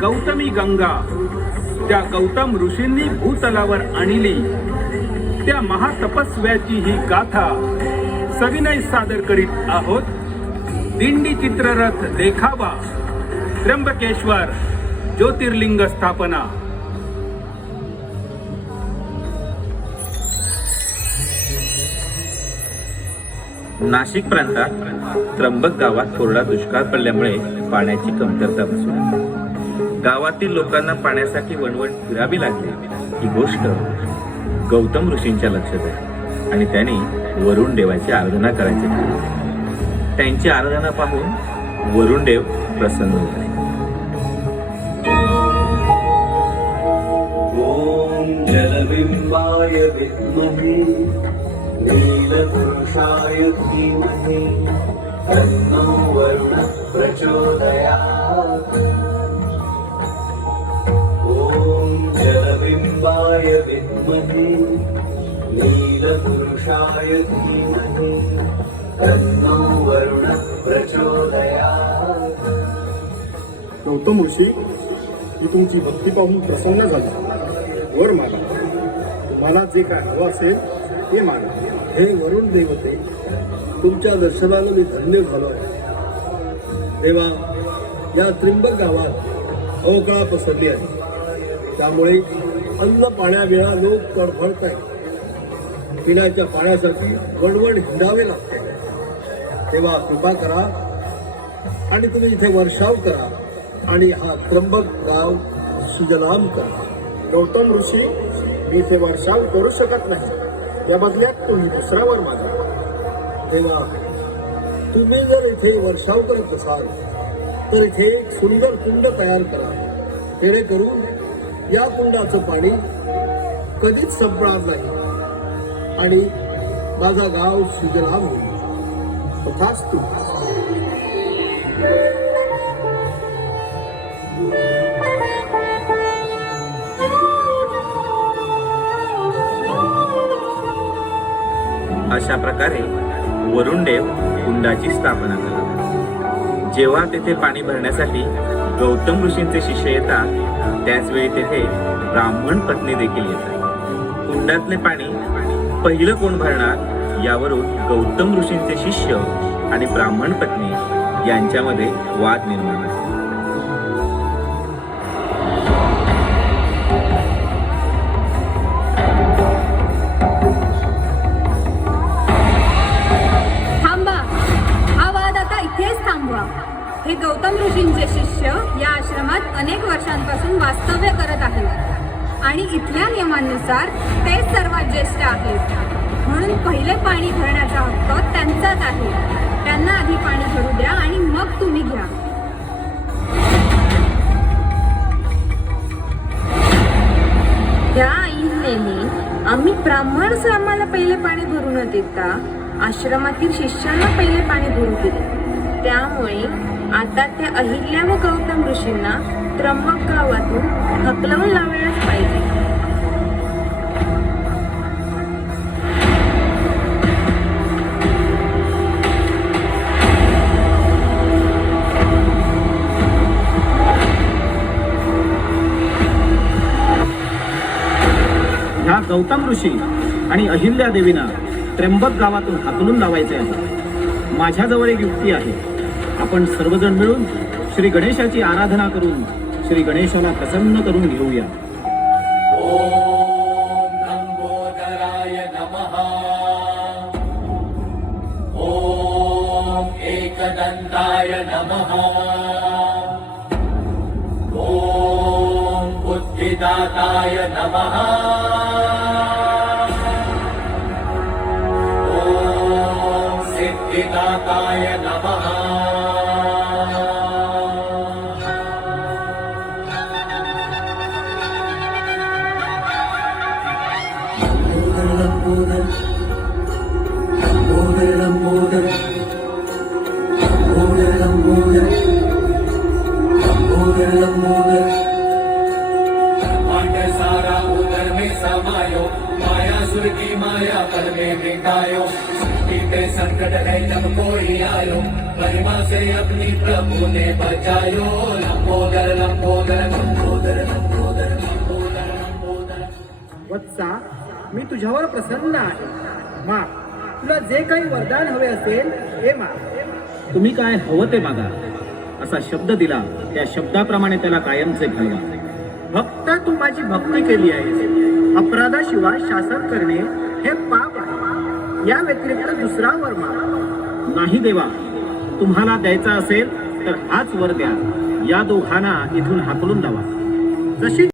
गौतमी गंगा. त्या गौतम ऋषींनी भूतलावर आणली. त्या महातपस्व्याची ही गाथा सविनय सादर करीत आहोत. दिंडी चित्ररथ देखावा. त्र्यंबकेश्वर ज्योतिर्लिंग स्थापना. नाशिक प्रांतात त्र्यंबक गावात कोरडा दुष्काळ पडल्यामुळे पाण्याची कमतरता बसून गावातील लोकांना पाण्यासाठी वणवण फिरावी लागली. ही गोष्ट गौतम ऋषींच्या लक्षात आहे. आणि त्यांनी वरुण देवाची आराधना करायची ठरवले. त्यांची आराधना पाहून वरुण देव प्रसन्न झाले. जलबिम्बाय विद्महे नीलपुरुषाय धीमहि तन्नो वरुणः प्रचोदयात्। जलबिम्बाय विद्महे नीलपुरुषाय धीमहि तन्नो वरुणः प्रचोदयात्। गौतम ऋषी ही तुमची भक्ती पाहून प्रसन्न झाली. वर मागा मला जे काय हवं असेल ते मागा हे वरुण देवते तुमच्या दर्शनानं मी धन्य झालो आहे. देवा या त्रिंबक गावात अवकाळा पसरली आहे. त्यामुळे अन्न पाण्याविळा लोक तडफडत आहेत. पिण्याच्या पाण्यासाठी वणवण हिंडावे लागते. तेव्हा कृपा करा आणि तुम्ही इथे वर्षाव करा आणि हा त्र्यंबक गाव सुजलाम करा. गौतम ऋषी मी इथे वर्षाव करू शकत नाही. त्या बदल्यात तुम्ही दुसऱ्यावर मागा. तेव्हा तुम्ही जर इथे वर्षाव करत असाल तर इथे एक सुंदर कुंड तयार करा. जेणेकरून या कुंडाचं पाणी कधीच संपणार नाही. आणि माझा गाव सुजलाम होईल. तथाच तू अशा प्रकारे वरुणदेव कुंडाची स्थापना करतात जेव्हा तेथे पाणी भरण्यासाठी गौतम ऋषींचे शिष्य येतात त्याचवेळी तेथे ब्राह्मण पत्नी देखील येतात कुंडातले पाणी पहिलं कोण भरणार? यावरून गौतम ऋषींचे शिष्य आणि ब्राह्मण पत्नी यांच्यामध्ये वाद निर्माण झाला. थांबा. हा वाद आता इथेच थांबवा. हे गौतम ऋषींचे शिष्य या आश्रमात अनेक वर्षांपासून वास्तव्य करत आहेत. आणि इथल्या नियमानुसार ते सर्वात ज्येष्ठ आहेत. म्हणून पहिले पाणी भरण्याचा हक्क त्यांचाच आहे. त्यांना आधी पाणी भरू द्या आणि मग तुम्ही घ्या. त्या आईनेने आम्ही ब्राह्मण आम्हाला पहिले पाणी भरू न देता आश्रमातील शिष्यांना पहिले पाणी भरू दिले. त्यामुळे आता त्या अहिल्या व गौतम ऋषींना त्र्यंबक गावातून हकलवून लावायलाच पाहिजे. ह्या गौतम ऋषी आणि अहिल्या देवीना त्र्यंबक गावातून हाकलून लावायचे आहे. माझ्याजवळ एक युक्ती आहे. आपण सर्वजण मिळून श्री गणेशाची आराधना करून श्री गणेशाला प्रसन्न करून घेऊया. ॐ नमः नमः ॐ बुद्धिदाताय नमः। ॐ सिद्धिदाताय नमः। कमायो माया सुर की माया पर में मिटायो सुखी पे संकट है जब कोई आयो महिमा से अपनी प्रभु ने बचायो। लंबोदर लंबोदर लंबोदर लंबोदर लंबोदर लंबोदर। वत्सा मी तुझ्यावर प्रसन्न आहे. मा तुला जे काही वरदान हवे असेल हे मा. तुम्ही काय हवं ते मागा. असा शब्द दिला त्या शब्दाप्रमाणे त्याला कायमचे घालवा. भक्त तू माझी भक्ती केली आहे अपराधाशिवाय शासन करणे हे पाप आहे. या व्यतिरिक्त दुसरा वर माग नाही देवा तुम्हाला द्यायचा असेल तर हाच वर द्या. या दोघांना इथून हाकलून लावा जशी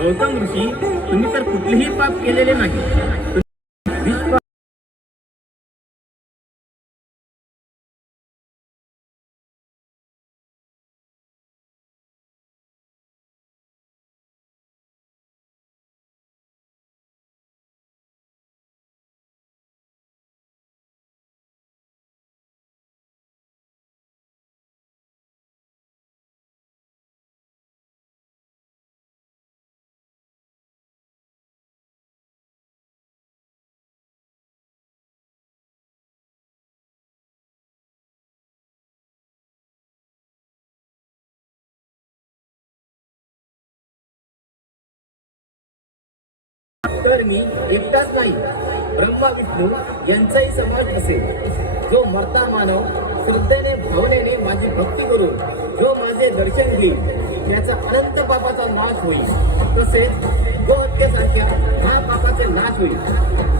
गौतम ऋषी तुम्ही तर कुठलेही पाप केलेले नाही. तर मी एकटाच नाही. ब्रह्मा विष्णू यांचाही समाज असेल. जो मरता मानव श्रद्धेने भावनेने माझी भक्ती करून जो माझे दर्शन घेईल त्याचा अनंत पापाचा नाश होईल. तसेच गो हा महापापाचे नाश होईल.